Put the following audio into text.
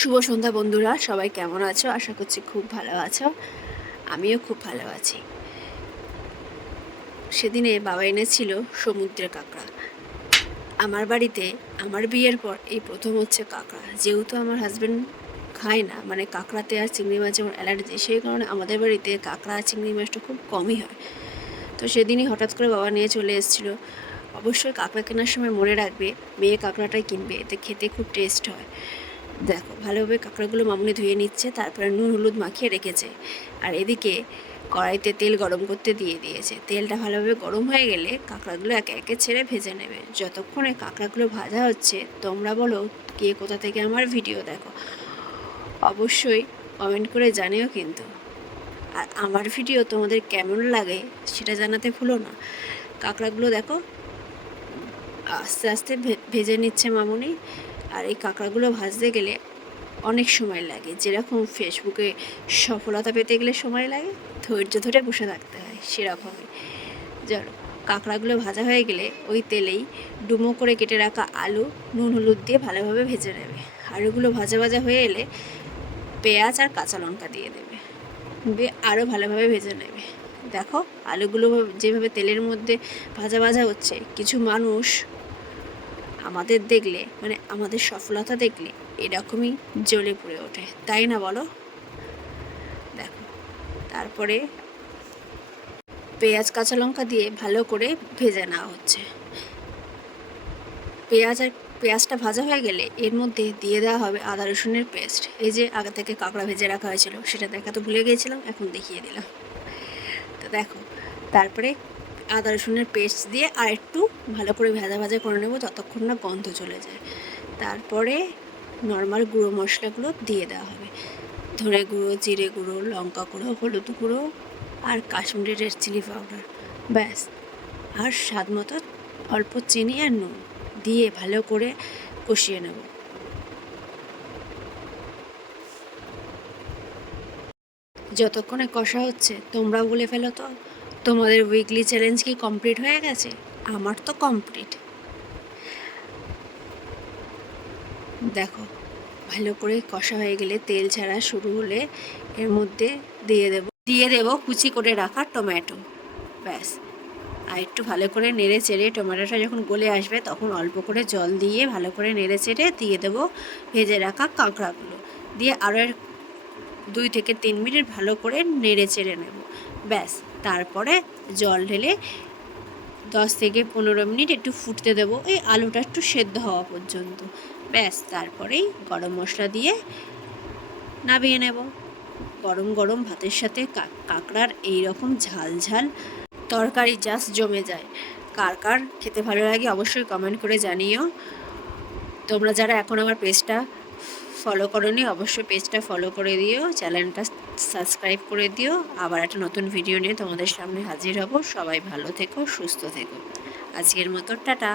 শুভ সন্ধ্যা বন্ধুরা, সবাই কেমন আছো? আশা করছি খুব ভালো আছো। আমিও খুব ভালো আছি। সেদিনে বাবা এনেছিল সমুদ্রের কাঁকড়া। আমার বাড়িতে আমার বিয়ের পর এই প্রথম হচ্ছে কাঁকড়া। যেহেতু আমার হাজব্যান্ড খায় না, মানে কাঁকড়াতে আর চিংড়ি মাছে আমার অ্যালার্জি, সেই কারণে আমাদের বাড়িতে কাঁকড়া আর চিংড়ি মাছটা খুব কমই হয়। তো সেদিনই হঠাৎ করে বাবা নিয়ে চলে এসেছিলো। অবশ্যই কাঁকড়া কেনার সময় মনে রাখবে মেয়ে কাঁকড়াটাই কিনবে, এতে খেতে খুব টেস্ট হয়। দেখো ভালোভাবে কাঁকড়াগুলো মামুনি ধুয়ে নিচ্ছে, তারপরে নুন হলুদ মাখিয়ে রেখেছে। আর এদিকে কড়াইতে তেল গরম করতে দিয়ে দিয়েছে। তেলটা ভালোভাবে গরম হয়ে গেলে কাঁকড়াগুলো একে একে ছেড়ে ভেজে নেবে। যতক্ষণে কাঁকড়াগুলো ভাজা হচ্ছে তোমরা বলো কে কোথা থেকে আমার ভিডিও দেখো, অবশ্যই কমেন্ট করে জানিও কিন্তু। আর আমার ভিডিও তোমাদের কেমন লাগে সেটা জানাতে ভুলো না। কাঁকড়াগুলো দেখো আস্তে আস্তে ভেজে নিচ্ছে মামুনি। আর এই কাঁকড়াগুলো ভাজতে গেলে অনেক সময় লাগে, যেরকম ফেসবুকে সফলতা পেতে গেলে সময় লাগে, ধৈর্য ধরে বসে থাকতে হয়, সেরকমই। যার কাঁকড়াগুলো ভাজা হয়ে গেলে ওই তেলেই ডুমো করে কেটে রাখা আলু নুন হলুদ দিয়ে ভালোভাবে ভেজে নেবে। আলুগুলো ভাজা ভাজা হয়ে এলে পেঁয়াজ আর কাঁচা লঙ্কা দিয়ে দেবে, দিয়ে আরও ভালোভাবে ভেজে নেবে। দেখো আলুগুলো যেভাবে তেলের মধ্যে ভাজা ভাজা হচ্ছে, কিছু মানুষ আমাদের দেখলে, মানে আমাদের সফলতা দেখলে এরকমই জ্বলে পুড়ে ওঠে, তাই না বলো? দেখো তারপরে পেঁয়াজ কাঁচা লঙ্কা দিয়ে ভালো করে ভেজে নেওয়া হচ্ছে। পেঁয়াজটা ভাজা হয়ে গেলে এর মধ্যে দিয়ে দেওয়া হবে আদা রসুনের পেস্ট। এই যে আগে থেকে কাঁকড়া ভেজে রাখা হয়েছিল, সেটা দেখা তো ভুলে গিয়েছিলাম, এখন দেখিয়ে দিলাম। তো দেখো তারপরে আদা রসুনের পেস্ট দিয়ে আর একটু ভালো করে ভাজা ভাজা করে নেবো, ততক্ষণ না গন্ধ চলে যায়। তারপরে নর্মাল গুঁড়ো মশলাগুলো দিয়ে দেওয়া হবে। ধনে গুঁড়ো, জিরে গুঁড়ো, লঙ্কা গুঁড়ো, হলুদ গুঁড়ো আর কাশ্মীরি রেড চিলি পাউডার, ব্যাস। আর স্বাদ মতো অল্প চিনি আর নুন দিয়ে ভালো করে কষিয়ে নেব। যতক্ষণে কষা হচ্ছে তোমরা বলে ফেলো তো, তোমাদের উইকলি চ্যালেঞ্জ কি কমপ্লিট হয়ে গেছে? আমার তো কমপ্লিট। দেখো ভালো করে কষা হয়ে গেলে তেল ছাড়া শুরু হলে এর মধ্যে দিয়ে দেব কুচি করে রাখা টমেটো, ব্যাস। আর একটু ভালো করে নেড়ে চেড়ে টমেটোটা যখন গলে আসবে তখন অল্প করে জল দিয়ে ভালো করে নেড়ে চেড়ে দিয়ে দেবো ভেজে রাখা কাঁকড়াগুলো, দিয়ে আরও 2 থেকে 3 মিনিট ভালো করে নেড়ে চেড়ে নেব, ব্যাস। তারপরে জল ঢেলে 10 থেকে 15 মিনিট একটু ফুটতে দেবো, এই আলুটা একটু সেদ্ধ হওয়া পর্যন্ত, ব্যাস। তারপরেই গরম মশলা দিয়ে নামিয়ে নেব। গরম গরম ভাতের সাথে কাঁকড়ার এইরকম ঝাল ঝাল তরকারি জাস্ট জমে যায়। কার কার খেতে ভালো লাগে অবশ্যই কমেন্ট করে জানিও। তোমরা যারা এখন আমার পেজটা ফলো করোনি অবশ্যই পেজটা ফলো করে দিও, চ্যানেলটা সাবস্ক্রাইব করে দিও। আবার একটা নতুন ভিডিও নিয়ে তোমাদের সামনে হাজির হব। সবাই ভালো থেকো, সুস্থ থেকো। আজকের মতো টাটা।